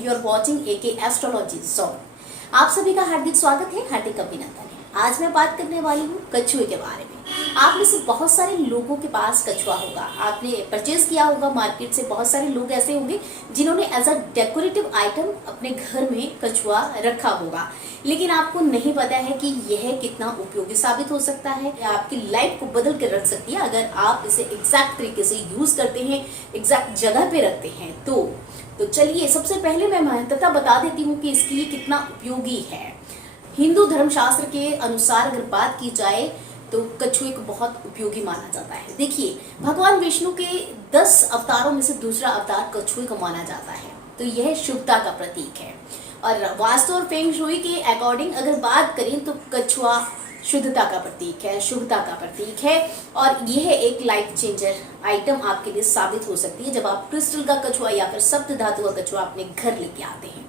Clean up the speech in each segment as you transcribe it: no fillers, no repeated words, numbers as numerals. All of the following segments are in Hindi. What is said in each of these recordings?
And you are watching AK astrology zone. आप सभी का हार्दिक स्वागत है, हार्दिक अभिनंदन है। आज मैं बात करने वाली हूँ कछुए के बारे में। आप में से बहुत सारे लोगों के पास कछुआ होगा, आपने परचेज किया होगा मार्केट से। बहुत सारे लोग ऐसे होंगे जिन्होंने एज अ डेकोरेटिव आइटम अपने घर में कछुआ रखा होगा, लेकिन आपको नहीं पता है कि यह कितना उपयोगी साबित हो सकता है, आपकी लाइफ को बदल कर रख सकती है अगर आप इसे एग्जैक्ट तरीके से यूज करते हैं, एग्जैक्ट जगह पे रखते हैं। तो चलिए सबसे पहले मैं महत्वता बता देती हूँ कि इसके लिए कितना उपयोगी है। हिंदू धर्मशास्त्र के अनुसार अगर बात की जाए तो कछुए को बहुत उपयोगी माना जाता है। देखिए, भगवान विष्णु के 10 अवतारों में से दूसरा अवतार कछुए को माना जाता है, तो यह शुभता का प्रतीक है। और वास्तु और फेंग शुई के अकॉर्डिंग अगर बात करें तो कछुआ शुद्धता का प्रतीक है, शुभता का प्रतीक है। और यह एक लाइफ चेंजर आइटम आपके लिए साबित हो सकती है जब आप क्रिस्टल का कछुआ या फिर सप्त धातु का कछुआ अपने घर लेके आते हैं।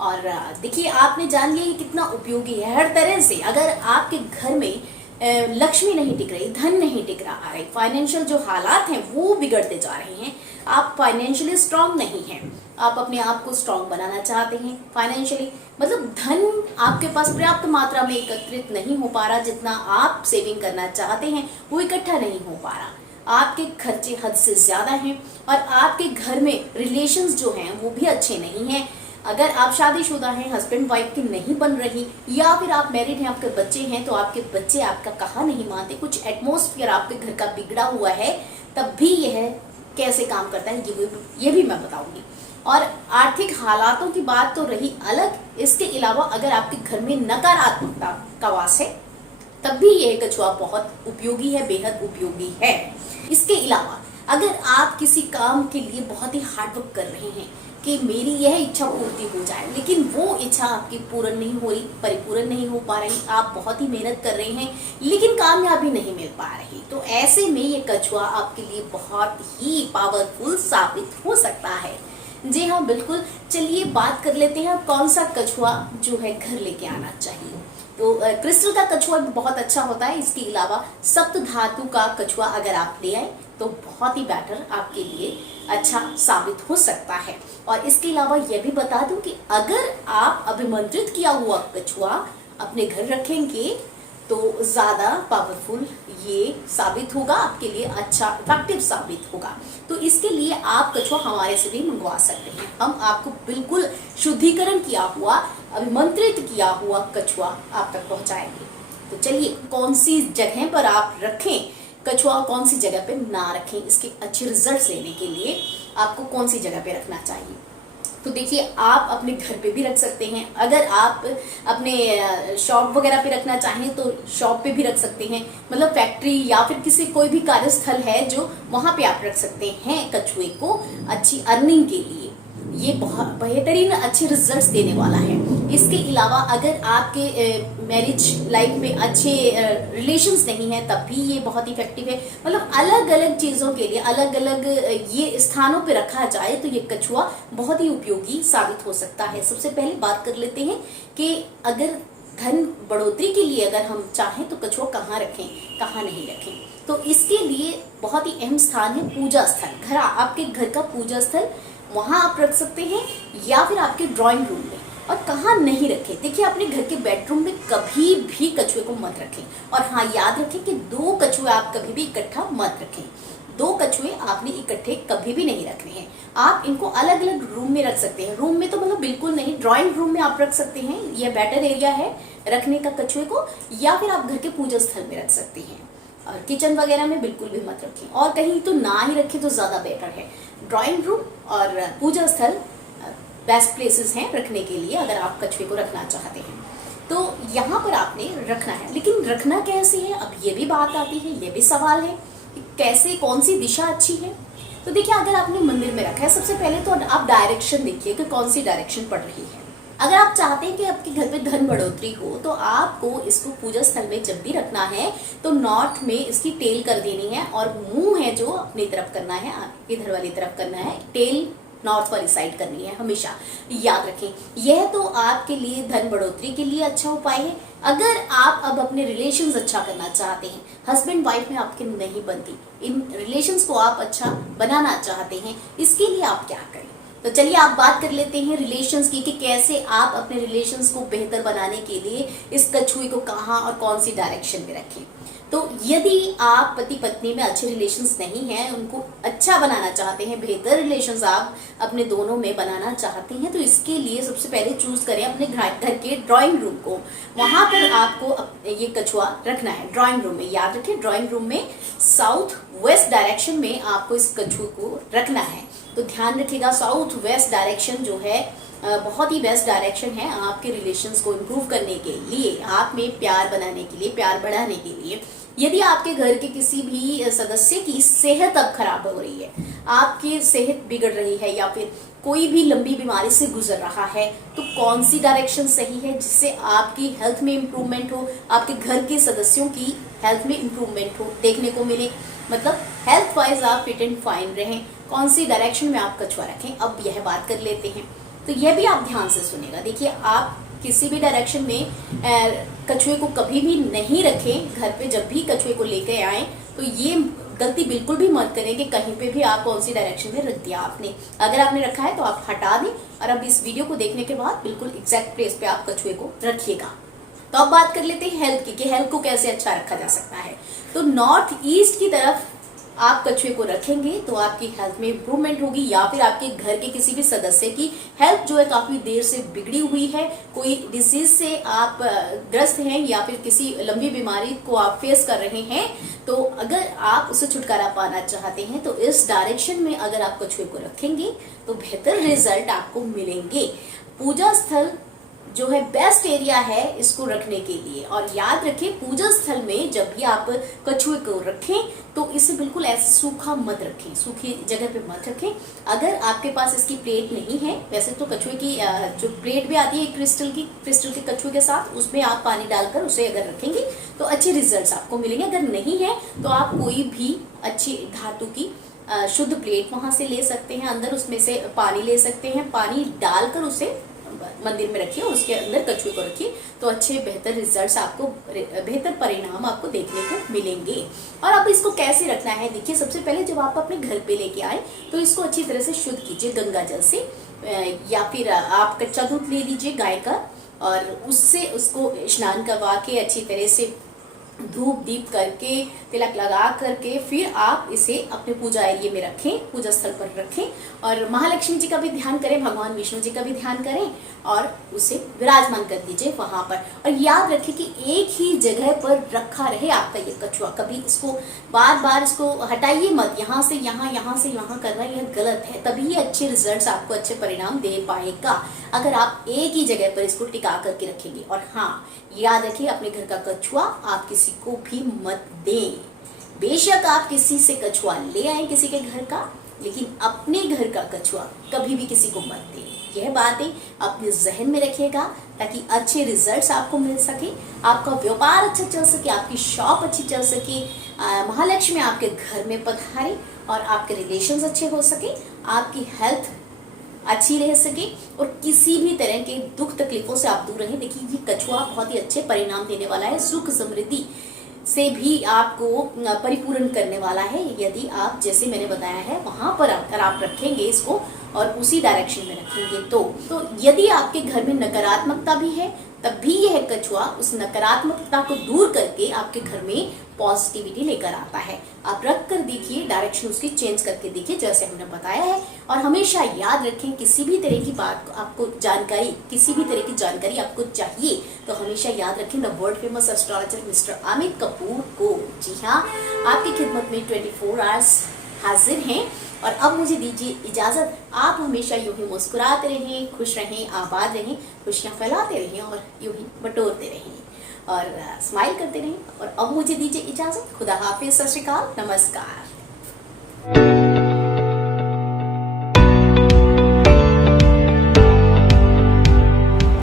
और देखिए, आपने जान लिया ये कितना उपयोगी है हर तरह से। अगर आपके घर में लक्ष्मी नहीं टिक रही, धन नहीं टिक रहा है, फाइनेंशियल जो हालात हैं वो बिगड़ते जा रहे हैं, आप फाइनेंशियली स्ट्रांग नहीं हैं, आप अपने आप को स्ट्रांग बनाना चाहते हैं फाइनेंशियली, मतलब धन आपके पास पर्याप्त मात्रा में एकत्रित नहीं हो पा रहा, जितना आप सेविंग करना चाहते हैं वो इकट्ठा नहीं हो पा रहा, आपके खर्चे हद से ज्यादा हैं और आपके घर में रिलेशंस जो हैं वो भी अच्छे नहीं हैं। अगर आप शादीशुदा हैं, हस्बैंड वाइफ की नहीं बन रही, या फिर आप मैरिड हैं, आपके बच्चे हैं, तो आपके बच्चे आपका कहा नहीं मानते, कुछ एटमॉस्फेयर आपके घर का बिगड़ा हुआ है, तब भी यह कैसे काम करता है ये भी मैं बताऊंगी। और आर्थिक हालातों की बात तो रही अलग, इसके अलावा अगर आपके घर में नकारात्मकता का वास है तब भी यह कछुआ बहुत उपयोगी है, बेहद उपयोगी है। इसके अलावा अगर आप किसी काम के लिए बहुत ही हार्डवर्क कर रहे हैं कि मेरी यह इच्छा पूर्ति हो जाए, लेकिन वो इच्छा आपकी पूर्ण नहीं हो रही, परिपूर्ण नहीं हो पा रही, आप बहुत ही मेहनत कर रहे हैं लेकिन कामयाबी नहीं मिल पा रही, तो ऐसे में ये कछुआ आपके लिए बहुत ही पावरफुल साबित हो सकता है। जी हाँ, बिल्कुल। चलिए बात कर लेते हैं कौन सा कछुआ जो है घर लेके आना चाहिए। तो क्रिस्टल का कछुआ भी बहुत अच्छा होता है। इसके अलावा सप्त धातु का कछुआ अगर आप ले आए तो बहुत ही बेटर आपके लिए अच्छा साबित हो सकता है। और इसके अलावा यह भी बता दूं कि अगर आप अभिमंत्रित किया हुआ कछुआ अपने घर रखेंगे तो ज्यादा पावरफुल ये साबित होगा, आपके लिए अच्छा इफेक्टिव साबित होगा। तो इसके लिए आप कछुआ हमारे से भी मंगवा सकते हैं, हम आपको बिल्कुल शुद्धिकरण किया हुआ, अभिमंत्रित किया हुआ कछुआ आप तक पहुंचाएंगे। तो चलिए, कौन सी जगह पर आप रखें कछुआ, कौन सी जगह पे ना रखें, इसके अच्छे रिजल्ट्स लेने के लिए आपको कौन सी जगह पे रखना चाहिए। तो देखिए, आप अपने घर पे भी रख सकते हैं, अगर आप अपने शॉप वगैरह पे रखना चाहें तो शॉप पे भी रख सकते हैं, मतलब फैक्ट्री या फिर किसी कोई भी कार्यस्थल है जो वहां पे आप रख सकते हैं कछुए को अच्छी अर्निंग के लिए। ये बहुत बेहतरीन अच्छे रिजल्ट्स देने वाला है। इसके अलावा अगर आपके मैरिज लाइफ में अच्छे रिलेशंस नहीं है तब भी ये बहुत इफेक्टिव है। मतलब अलग अलग चीज़ों के लिए अलग अलग ये स्थानों पे रखा जाए तो ये कछुआ बहुत ही उपयोगी साबित हो सकता है। सबसे पहले बात कर लेते हैं कि अगर धन बढ़ोतरी के लिए अगर हम चाहें तो कछुआ कहाँ रखें, कहाँ नहीं रखें। तो इसके लिए बहुत ही अहम स्थान है पूजा स्थल। घर, आपके घर का पूजा स्थल, वहां आप रख सकते हैं या फिर आपके ड्राइंग रूम में। और कहाँ नहीं रखें, देखिए अपने घर के बेडरूम में कभी भी कछुए को मत रखें। और हाँ, याद रखें कि 2 कछुए आप कभी भी इकट्ठा मत रखें। 2 कछुए आपने इकट्ठे कभी भी नहीं रखने हैं। आप इनको अलग अलग रूम में रख सकते हैं। रूम में तो मतलब बिल्कुल नहीं, ड्राइंग रूम में आप रख सकते हैं, यह बेटर एरिया है रखने का कछुए को। या फिर आप घर के पूजा स्थल में रख सकते हैं, और किचन वगैरह में बिल्कुल भी मत रखें, और कहीं तो ना ही रखें तो ज्यादा बेटर है। ड्राइंग रूम और पूजा स्थल बेस्ट प्लेसेस हैं रखने के लिए अगर आप कछुए को रखना चाहते हैं। तो यहाँ पर आपने रखना है, लेकिन रखना कैसे है, अब ये भी बात आती है, ये भी सवाल है कि कैसे, कौन सी दिशा अच्छी है। तो देखिए, अगर आपने मंदिर में रखा है, सबसे पहले तो आप डायरेक्शन देखिए कि कौन सी डायरेक्शन पड़ रही है। अगर आप चाहते हैं कि आपके घर पे धन बढ़ोतरी हो तो आपको इसको पूजा स्थल में जब भी रखना है तो नॉर्थ में इसकी टेल कर देनी है, और मुंह है जो अपनी तरफ करना है, इधर वाली तरफ करना है, टेल नॉर्थ वाली साइड करनी है हमेशा, याद रखें। यह तो आपके लिए धन बढ़ोतरी के लिए अच्छा उपाय है। अगर आप अब अपने रिलेशंस अच्छा करना चाहते हैं, हस्बैंड वाइफ में आपके नहीं बनती, इन रिलेशंस को आप अच्छा बनाना चाहते हैं, इसके लिए आप क्या करें। तो चलिए आप बात कर लेते हैं रिलेशंस की कि कैसे आप अपने रिलेशंस को बेहतर बनाने के लिए इस कछुए को कहाँ और कौन सी डायरेक्शन में रखें। तो यदि आप पति पत्नी में अच्छे रिलेशंस नहीं हैं, उनको अच्छा बनाना चाहते हैं, बेहतर रिलेशंस आप अपने दोनों में बनाना चाहते हैं, तो इसके लिए सबसे पहले चूज करें अपने घर के ड्राइंग रूम को। वहां पर आपको ये कछुआ रखना है ड्राइंग रूम में। याद रखें, ड्राइंग रूम में साउथ वेस्ट डायरेक्शन में आपको इस कछुए को रखना है। तो ध्यान रखिएगा, साउथ वेस्ट डायरेक्शन जो है बहुत ही बेस्ट डायरेक्शन है आपके रिलेशंस को इम्प्रूव करने के लिए, आप में प्यार बनाने के लिए, प्यार बढ़ाने के लिए। यदि आपके घर के किसी भी सदस्य की सेहत अब खराब हो रही है, आपकी सेहत बिगड़ रही है या फिर कोई भी लंबी बीमारी से गुजर रहा है, तो कौन सी डायरेक्शन सही है जिससे आपकी हेल्थ में इम्प्रूवमेंट हो, आपके घर के सदस्यों की हेल्थ में इम्प्रूवमेंट हो देखने को मिले, मतलब हेल्थ वाइज आप फिट एंड फाइन रहें, कौन सी डायरेक्शन में आप कछुआ रखें। अब यह बात कर लेते हैं, तो यह भी आप ध्यान से सुनेगा। देखिए, आप किसी भी डायरेक्शन में कछुए को कभी भी नहीं रखें घर पे। जब भी कछुए को लेकर आए तो ये गलती बिल्कुल भी मत करें कि कहीं पे भी आप कौन सी डायरेक्शन में रख दिया आपने। अगर आपने रखा है तो आप हटा दें और अब इस वीडियो को देखने के बाद बिल्कुल एग्जैक्ट प्लेस पे आप कछुए को रखिएगा। तो अब बात कर लेते हैं हेल्थ की कि हेल्थ को कैसे अच्छा रखा जा सकता है। तो नॉर्थ ईस्ट की तरफ आप कछुए को रखेंगे तो आपकी हेल्थ में इंप्रूवमेंट होगी, या फिर आपके घर के किसी भी सदस्य की हेल्थ जो है काफी देर से बिगड़ी हुई है, कोई डिजीज से आप ग्रस्त हैं या फिर किसी लंबी बीमारी को आप फेस कर रहे हैं, तो अगर आप उससे छुटकारा पाना चाहते हैं तो इस डायरेक्शन में अगर आप कछुए को रखेंगे तो बेहतर रिजल्ट आपको मिलेंगे। पूजा स्थल जो है बेस्ट एरिया है इसको रखने के लिए। और याद रखें, पूजा स्थल में जब भी आप कछुए को रखें तो इसे बिल्कुल ऐसे सूखा मत रखें, सूखी जगह पे मत रखें। अगर आपके पास इसकी प्लेट नहीं है, वैसे तो कछुए की जो प्लेट भी आती है क्रिस्टल के कछुए के साथ, उसमें आप पानी डालकर उसे अगर रखेंगे तो अच्छे रिजल्ट्स आपको मिलेंगे। अगर नहीं है तो आप कोई भी अच्छी धातु की शुद्ध प्लेट वहां से ले सकते हैं, अंदर उसमें से पानी ले सकते हैं, पानी डालकर उसे मंदिर में रखिए और उसके अंदर कछुए को रखिए, तो अच्छे बेहतर रिजल्ट्स आपको, बेहतर परिणाम आपको देखने को मिलेंगे। और अब इसको कैसे रखना है, देखिए, सबसे पहले जब आप अपने घर पे लेके आए तो इसको अच्छी तरह से शुद्ध कीजिए गंगा जल से, या फिर आप कच्चा दूध ले लीजिए गाय का और उससे उसको स्नान करवा के अच्छी तरह से धूप दीप करके तिलक लगा करके फिर आप इसे अपने पूजा एरिया में रखें, पूजा स्थल पर रखें और महालक्ष्मी जी का भी ध्यान करें, भगवान विष्णु जी का भी ध्यान करें और उसे विराजमान कर दीजिए वहां पर। और याद रखें कि एक ही जगह पर रखा रहे आपका ये कछुआ, कभी इसको बार बार इसको हटाइए मत, यहाँ से यहाँ, यहाँ से यहाँ करना यह गलत है। तभी ये अच्छे रिजल्ट्स आपको, अच्छे परिणाम दे पाएगा अगर आप एक ही जगह पर इसको टिका करके रखेंगे। और हाँ, याद रखिए, अपने घर का कछुआ आप किसी को भी मत दें। बेशक आप किसी से कछुआ ले आए किसी के घर का, लेकिन अपने घर का कछुआ कभी भी किसी को मत दें। यह बातें अपने जहन में रखिएगा ताकि अच्छे रिजल्ट्स आपको मिल सके, आपका व्यापार अच्छा चल सके, आपकी शॉप अच्छी चल सके, महालक्ष्मी आपके घर में पधारे और आपके रिलेशंस अच्छे हो सके, आपकी हेल्थ अच्छी रह सके और किसी भी तरह के दुख तकलीफों से आप दूर रहें। देखिए, ये कछुआ बहुत ही अच्छे परिणाम देने वाला है, सुख समृद्धि से भी आपको परिपूर्ण करने वाला है। यदि आप, जैसे मैंने बताया है, वहां पर अगर आप रखेंगे इसको और उसी डायरेक्शन में रखेंगे तो यदि आपके घर में नकारात्मकता भी है तब भी यह कछुआ उस नकारात्मकता को दूर करके आपके घर में पॉजिटिविटी लेकर आता है। आप रख कर देखिए, डायरेक्शन उसकी चेंज करके देखिए जैसे हमने बताया है। और हमेशा याद रखें, किसी भी तरह की बात आपको जानकारी, किसी भी तरह की जानकारी आपको चाहिए तो हमेशा याद रखें the world famous astrologer mister Amit Kapoor को। जी हाँ, आपकी खिदमत में 24 आवर्स हाजिर हैं। और अब मुझे दीजिए इजाजत, आप हमेशा यूं ही मुस्कुराते रहें, खुश रहें, आबाद रहें, खुशियां फैलाते रहें और यूं ही बटोरते रहें और स्माइल करते रहें। और अब मुझे दीजिए इजाजत, खुदा हाफिज, सत श्री अकाल, नमस्कार।